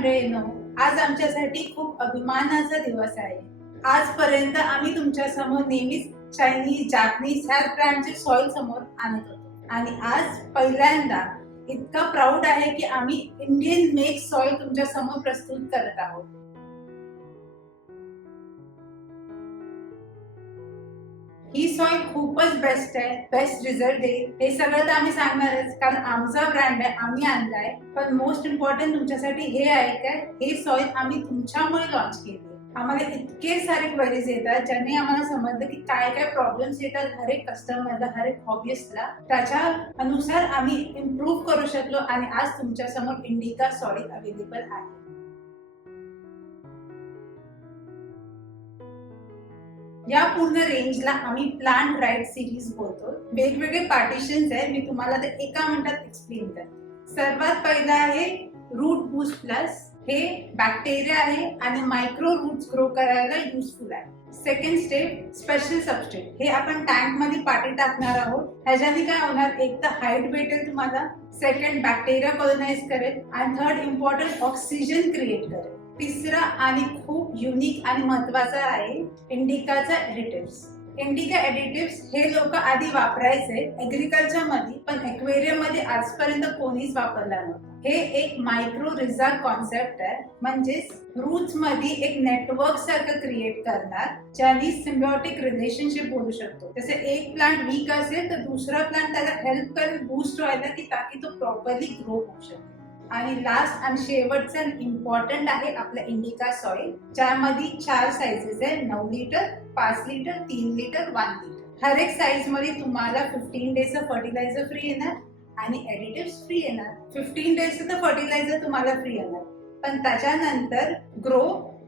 मंडळींनो, आज आमच्यासाठी खूप अभिमानाचा दिवस आहे. आजपर्यंत आम्ही तुमच्या समोर नेहमीच चायनीज, जापनीज ह्या ब्रँडचे सॉइल समोर आणत होतो आणि आज पहिल्यांदा इतका प्राऊड आहे की आम्ही इंडियन मेक सॉइल तुमच्या समोर प्रस्तुत करत आहोत. ही सॉइल खूपच बेस्ट आहे, बेस्ट रिझल्ट देईल. हे सगळं तर आम्ही सांगणारच, कारण आमचा ब्रँड आहे, आम्ही आणलाय. पण मोस्ट इम्पॉर्टंट तुमच्यासाठी हे आहे काय, हे सॉइल आम्ही तुमच्यामुळे लॉन्च केली. आम्हाला इतके सारे क्वेरीज येतात, ज्याने आम्हाला समजलं की काय काय प्रॉब्लेम्स येतात हर एक कस्टमरला, हर एक हॉबिस्टला. त्याच्या अनुसार आम्ही इम्प्रूव्ह करू शकलो आणि आज तुमच्या समोर इंडिका सॉइल अवेलेबल आहे. या पूर्ण रेंजला आम्ही प्लांट राईट सिरीज बोलतो. वेगवेगळे पार्टिशन्स आहेत, मी तुम्हाला ते एका मिनिटात एक्सप्लेन करते. सर्वात पहिला आहे रूट बूस्ट प्लस. हे बॅक्टेरिया आहे आणि मायक्रो रूट्स ग्रो करायला युजफुल आहे. Second step special substrate. हे आपण टँक मध्ये पाटी टाकणार आहोत. ह्याच्याने काय होणार, एक तर हाईट भेटेल तुम्हाला, सेकंड बॅक्टेरिया कॉलोनाइज करेल आणि थर्ड इम्पॉर्टंट ऑक्सिजन क्रिएट करेल. तिसरा आणि खूप युनिक आणि महत्वाचा आहे इंडिकाचा एडिटिव्स. इंडिका एडिटिव्स हे लोक आधी वापरायचे ऍग्रिकल्चर मध्ये, पण एक्वेरियम मध्ये आजपर्यंत कोणीच वापरला नव्हता. हे एक मायक्रो रिझर्व कॉन्सेप्ट आहे, म्हणजेच रूट्स मध्ये एक नेटवर्क सारखं क्रिएट करणार, ज्याने सिम्बियोटिक रिलेशनशिप बोलू शकतो. जसे एक प्लांट वीक असेल तर दुसरा प्लांट त्याला हेल्प करेल बूस्ट व्हायला, की ताकी तो प्रॉपरली ग्रो होऊ शकेल. आणि लास्ट आणि शेवटचा इम्पॉर्टंट आहे आपला इंडिका सॉइल, ज्यामध्ये 4 साइजेस आहे, 9 लिटर, 5 लिटर, 3 लिटर, 1 लिटर. हर एक साइज मध्ये तुम्हाला 15 डेजचं फर्टिलायझर फ्री येणार आणि एडिटिव्स फ्री येणार. 15 डेजचं तर फर्टिलायझर तुम्हाला फ्री येणार, पण त्याच्यानंतर ग्रो,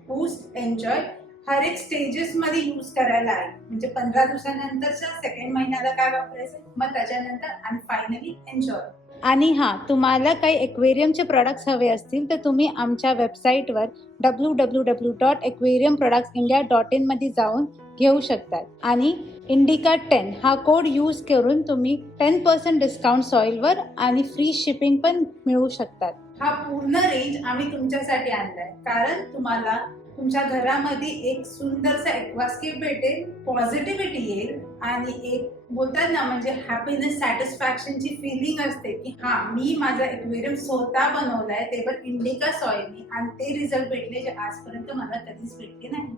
बूस्ट, एन्जॉय हर एक स्टेजेस मध्ये यूज करायला आहे. म्हणजे 15 दिवसानंतरच्या सेकंड महिन्याला काय वापरायचं, मग त्याच्यानंतर आणि फायनली एन्जॉय. आणि हां, तुम्हाला काही एक्वेरियमचे प्रोडक्ट्स हवे असतील तर तुम्ही आमच्या वेबसाईटवर www.aquariumproductsindia.in मध्ये जाऊन घेऊ शकतात. आणि इंडिका 10 हा कोड यूज करून तुम्ही 10% डिस्काउंट सॉइलवर आणि फ्री शिपिंग पण मिळवू शकतात. हा पूर्ण रेंज आम्ही तुमच्यासाठी आणलाय, कारण तुम्हाला तुमच्या घरामध्ये एक सुंदरसा एक्वास्केप भेटेल, पॉझिटिव्हिटी येईल आणि एक बोलतात ना, म्हणजे हॅपीनेस, सॅटिस्फॅक्शनची फिलिंग असते की हा, मी माझा एक्वेरियम स्वतः बनवलाय, ते पण इंडिका सॉइलनी, आणि ते रिझल्ट भेटले जे आजपर्यंत मला कधीच भेटले नाही.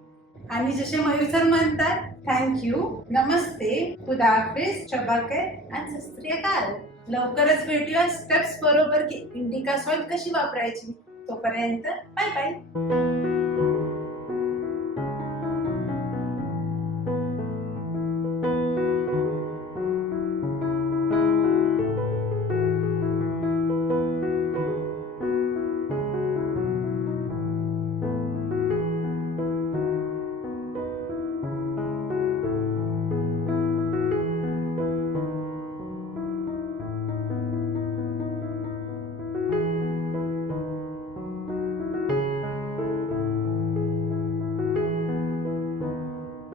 आणि जसे मयूर सर म्हणतात, थँक्यू, नमस्ते, खुदाहाफिज, शबाखैर आणि सत श्री अकाल. लवकरच भेटूया स्टेप्स बरोबर की इंडिका सॉइल कशी वापरायची. तोपर्यंत बाय बाय.